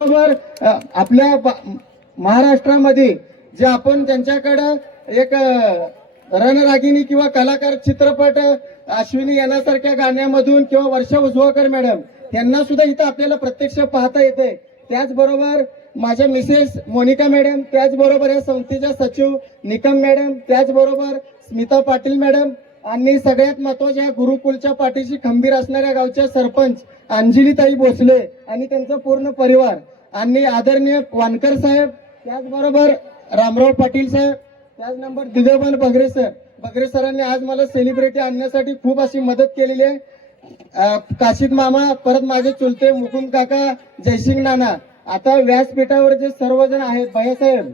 बरोबर आपल्या महाराष्ट्रामध्ये जे आपण त्यांच्याकडं एक रणरागिणी किंवा कलाकार चित्रपट अश्विनी यांसारख्या गाण्यामधून किंवा वर्षा उजवाकर मॅडम यांना सुद्धा इथं आपल्याला प्रत्यक्ष पाहता येते। त्याचबरोबर माझ्या मिसेस मोनिका मॅडम, त्याचबरोबर या संस्थेच्या सचिव निकम मॅडम, त्याचबरोबर स्मिता पाटील मॅडम आणि सगळ्यात महत्वाच्या गुरुकुलच्या पाठीशी खंबीर असणाऱ्या गावच्या सरपंच अंजलीताई भोसले आणि त्यांचा पूर्ण परिवार आणि आदरणीय वानकर साहेब, त्याचबरोबर रामराव पाटील साहेब, त्याच नंबर दिगोबन बगरे सरांनी आज मला सेलिब्रिटी आणण्यासाठी खूप अशी मदत केलेली आहे। काशीद मामा, परत माझे चुलते मुकुंद काका, जयसिंग नाना, आता व्यासपीठावर जे सर्वजण आहेत भैयासाहेब,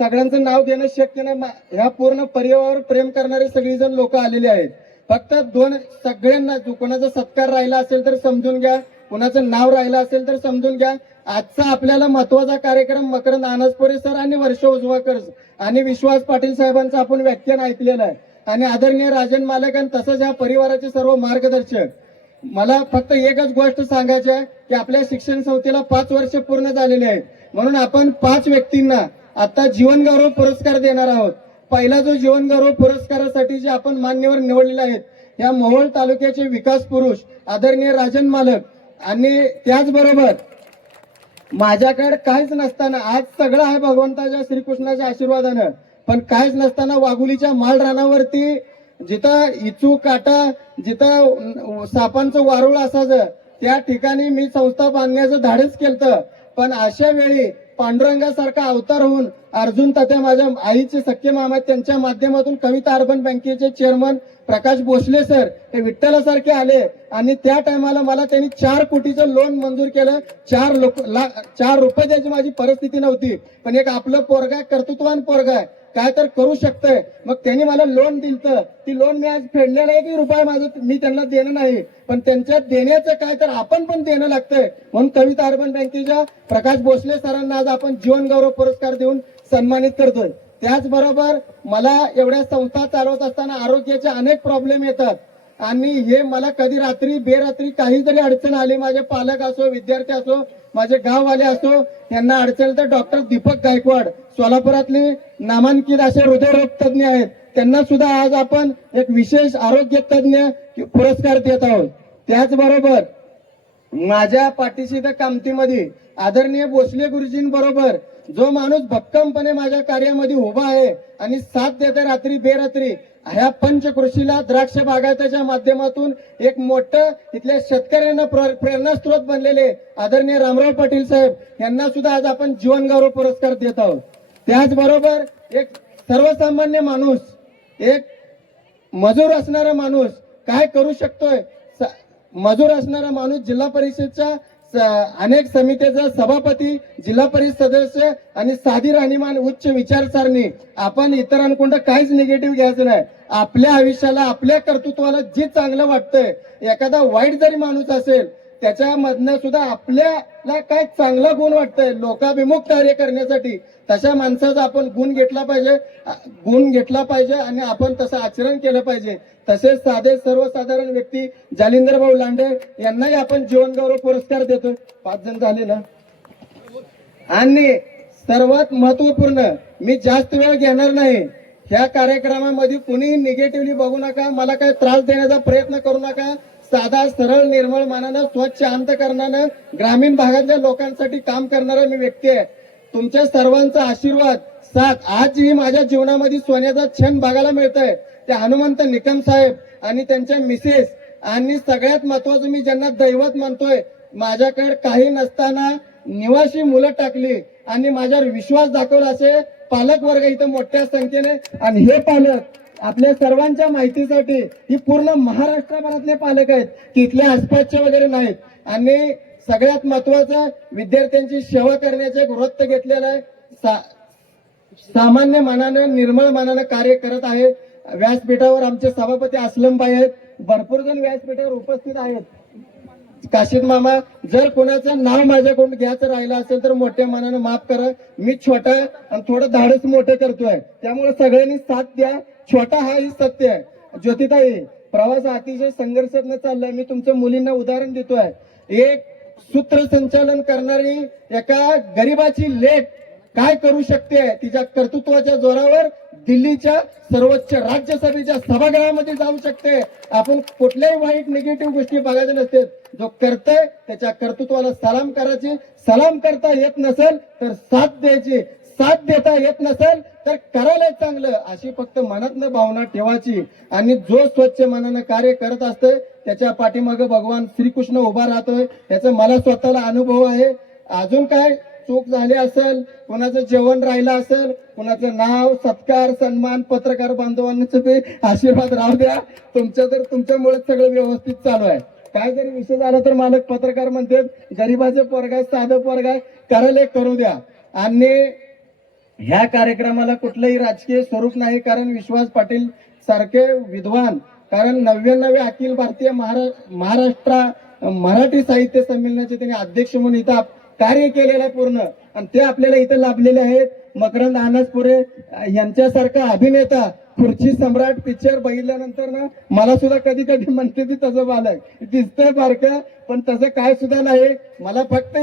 सगळ्यांचं नाव घेणं शक्य नाही। ह्या पूर्ण परिवारावर प्रेम करणारे सगळेजण लोक आलेले आहेत। फक्त सगळ्यांना कोणाचा सत्कार राहिला असेल तर समजून घ्या, कोणाचं नाव राहिलं असेल तर समजून घ्या। आजचा आपल्याला महत्वाचा कार्यक्रम मकरंद अनासपुरे सर आणि वर्षा उजवाकर आणि विश्वास पाटील साहेबांचं आपण व्याख्यान ऐकलेलं आहे आणि आदरणीय राजन मालक आणि तसंच या परिवाराचे सर्व मार्गदर्शक। मला फक्त एकच गोष्ट सांगायची आहे की आपल्या शिक्षण संस्थेला 5 वर्ष पूर्ण झालेले आहेत, म्हणून आपण 5 व्यक्तींना आता जीवनगौरव पुरस्कार देणार आहोत। पहिला जो जीवनगौरव पुरस्कारासाठी जे आपण मान्यवर निवडलेले आहेत या मोहोळ तालुक्याचे विकास पुरुष आदरणीय राजन मालक आणि त्याचबरोबर माझ्याकडे काहीच नसताना आज सगळं आहे भगवंताच्या श्रीकृष्णाच्या आशीर्वादानं, पण काहीच नसताना वाघुलीच्या माळ रानावरती जिथं इचू काटा, जिथं सापांचं वारुळ असायचं त्या ठिकाणी मी संस्था बांधण्याचं धाडस केलं। पण अशा वेळी पांडुरंगासारखा अवतार होऊन अर्जुन तात्या माझ्या आईचे सख्खे मामा त्यांच्या माध्यमातून कविता अर्बन बँकेचे चेअरमन प्रकाश भोसले सर हे विठ्ठलासारखे आले आणि त्या टायमाला मला त्यांनी 4 कोटीचं लोन मंजूर केलं। 4 रुपये द्यायची माझी परिस्थिती नव्हती, पण एक आपलं पोरगा कर्तृत्वान पोरगा आहे, काय तर करू शकतंय। मग त्यांनी मला लोन दिलं, ती लोन मी आज फेडलेलं 1 रुपया माझं मी त्यांना देणं नाही, पण त्यांच्या देण्याचं काय तर आपण पण देणं लागतंय। म्हणून कविता अर्बन बँकेच्या प्रकाश भोसले सरांना आज आपण जीवनगौरव पुरस्कार देऊन सन्मानित करतोय। त्याचबरोबर मला एवढ्या संस्था चालवत असताना आरोग्याचे अनेक प्रॉब्लेम येतात आणि हे मला कधी रात्री बेरात्री काही जरी अडचण आली, माझे पालक असो, विद्यार्थी असो, माझे गाववाले असो, यांना अडचण तर डॉक्टर दीपक गायकवाड सोलापुरातले नामांकित असे हृदयरोग तज्ञ आहेत, त्यांना सुद्धा आज आपण एक विशेष आरोग्य तज्ञ पुरस्कार देत आहोत। त्याचबरोबर माझ्या पाठीशी तर कामतीमध्ये आदरणीय भोसले गुरुजींबरोबर जो माणूस भक्कमपणे माझ्या कार्यामध्ये उभा आहे आणि साथ देते रात्री बेरात्री, ह्या पंचकृषीला द्राक्ष बागायताच्या माध्यमातून एक मोठं इथल्या शेतकऱ्यांना प्रेरणास्त्रोत बनलेले आदरणीय रामराव पाटील साहेब यांना सुद्धा आज आपण जीवनगौरव पुरस्कार देत आहोत। त्याचबरोबर एक सर्वसामान्य माणूस, एक मजूर असणारा माणूस काय करू शकतोय, मजूर असणारा माणूस जिल्हा परिषदच्या अनेक समितीचा सभापती, जिल्हा परिषद सदस्य आणि साधी राहणीमान उच्च विचारसरणी। आपण इतरांकडून काहीच निगेटिव्ह घ्यायचं नाही, आपल्या आयुष्याला आपल्या कर्तृत्वाला जे चांगलं वाटतंय, एखादा वाईट जरी माणूस असेल त्याच्यामधनं सुद्धा आपल्याला काय चांगला गुण वाटतंय लोकाभिमुख कार्य करण्यासाठी, तशा माणसाचा आपण गुण घेतला पाहिजे आणि आपण तसं आचरण केलं पाहिजे। तसेच साधे सर्वसाधारण व्यक्ती जालिंदर भाऊ लांडे यांनाही आपण जीवनगौरव पुरस्कार देतोय। 5 जण झाले ना। आणि सर्वात महत्वपूर्ण, मी जास्त वेळ घेणार नाही, ह्या कार्यक्रमामध्ये कुणीही निगेटिव्हली बघू नका, मला काही त्रास देण्याचा प्रयत्न करू नका। साधा सरळ निर्मळ मनानं स्वच्छ अंतकरणानं ग्रामीण भागातल्या लोकांसाठी काम करणारा मी व्यक्ती आहे। तुमच्या सर्वांचा आशीर्वाद साथ आजही माझ्या जीवनामध्ये सोन्याचा क्षण बघायला मिळतंय। त्या हनुमंत निकम साहेब आणि त्यांच्या मिसेस आणि सगळ्यात महत्वाचं मी ज्यांना दैवत मानतोय, माझ्याकडे काही नसताना निवासी मुलं टाकली आणि माझ्यावर विश्वास दाखवला असे पालक वर्ग इथं मोठ्या संख्येने, आणि हे पालक आपल्या सर्वांच्या माहितीसाठी ही पूर्ण महाराष्ट्रभरातले पालक आहेत, तिथल्या आसपासचे वगैरे नाहीत। आणि सगळ्यात महत्वाचं विद्यार्थ्यांची सेवा करण्याचे वृत्त घेतलेलं आहे, सामान्य मनानं निर्मळ मनानं कार्य करत आहे। व्यासपीठावर आमचे सभापती असलमबाई आहेत, भरपूर जण व्यासपीठावर उपस्थित आहेत। काशीद मामा, जर कोणाचं नाव माझ्याकडून घ्यायचं राहिलं असेल तर मोठ्या मनानं माफ करा, मी छोटा आणि थोडं धाडस मोठं करतोय, त्यामुळे सगळ्यांनी साथ द्या। छोटा हा ही सत्य आहे। ज्योतिताई, प्रवास अतिशय संघर्षातनं चाललाय, मी तुमच्या मुलींना उदाहरण देतोय। एक सूत्रसंचालन करणारी एका गरिबाची लेख काय करू शकते तिच्या कर्तृत्वाच्या जोरावर दिल्लीच्या सर्वोच्च राज्यसभेच्या सभागृहामध्ये जाऊ शकते. आपण कुठल्याही वाईट निगेटिव्ह गोष्टी बघायच्या नसते. जो करतोय त्याच्या कर्तृत्वाला सलाम करायची. सलाम करता येत नसेल तर साथ द्यायची. साथ देता येत नसेल तर करायला चांगलं अशी फक्त मनातनं भावना ठेवायची. आणि जो स्वच्छ मनानं कार्य करत असतोय त्याच्या पाठीमागे भगवान श्रीकृष्ण उभा राहतोय. त्याचा मला स्वतःला अनुभव आहे. अजून काय चूक झाली असेल, कोणाचं जेवण राहिलं असेल, कोणाचं नाव सत्कार सन्मान पत्रकार बांधवांचे आशीर्वाद राहू द्या. तुमच्यामुळे सगळं व्यवस्थित चालू आहे. काय जरी विषय झाला तर मालक पत्रकार म्हणतात गरीबाचं पोरगा आहे, साधं पोरगा आहे, करायला करू द्या. आणि ह्या कार्यक्रमाला कुठलंही राजकीय स्वरूप नाही. कारण विश्वास पाटील सारखे विद्वान, कारण 99 अखिल भारतीय महाराष्ट्र मराठी साहित्य संमेलनाचे त्यांनी अध्यक्ष म्हणून इथं कार्य केलेलं आहे पूर्ण. आणि ते आपल्याला इथं लाभलेले आहेत. मकरंद अनासपुरे यांच्यासारखा अभिनेता खुर्ची सम्राट पिक्चर बघितल्यानंतर ना मला सुद्धा कधी कधी म्हणते ती तसं बालक दिसतंय बारकं, पण तसं काय सुद्धा नाही. मला फक्त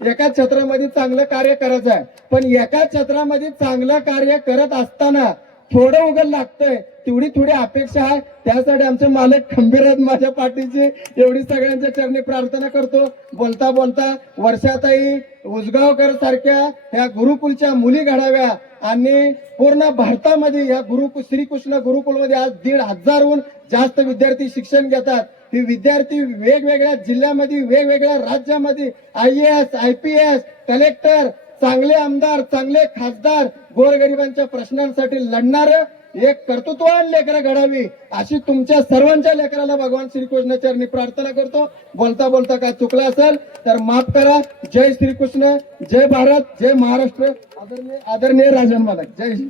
एका छत्रामध्ये चांगलं कार्य करायचं आहे. पण एका छत्रामध्ये चांगलं कार्य करत असताना थोडं उघड लागतंय, तेवढी थोडी अपेक्षा आहे. त्यासाठी आमचे मालक खंबीर आहेत माझ्या पाठीचे. एवढी सगळ्यांच्या चरणी प्रार्थना करतो. बोलता बोलता वर्षाताई उसगावकर सारख्या ह्या गुरुकुलच्या मुली घडाव्या. आणि पूर्ण भारतामध्ये या श्रीकृष्ण गुरुकुलमध्ये आज 1,500हून जास्त विद्यार्थी शिक्षण घेतात. हे विद्यार्थी वेगवेगळ्या जिल्ह्यामध्ये वेगवेगळ्या राज्यामध्ये IAS IPS कलेक्टर, चांगले आमदार, चांगले खासदार, गोरगरिबांच्या प्रश्नांसाठी लढणार एक कर्तृत्ववान लेकरं घडावी अशी तुमच्या सर्वांच्या लेकराला भगवान श्रीकृष्ण चरणी प्रार्थना करतो. बोलता बोलता काय चुकलं असेल तर माफ करा. जय श्रीकृष्ण, जय भारत, जय महाराष्ट्र. आदरणीय राजन मालक, जय श्री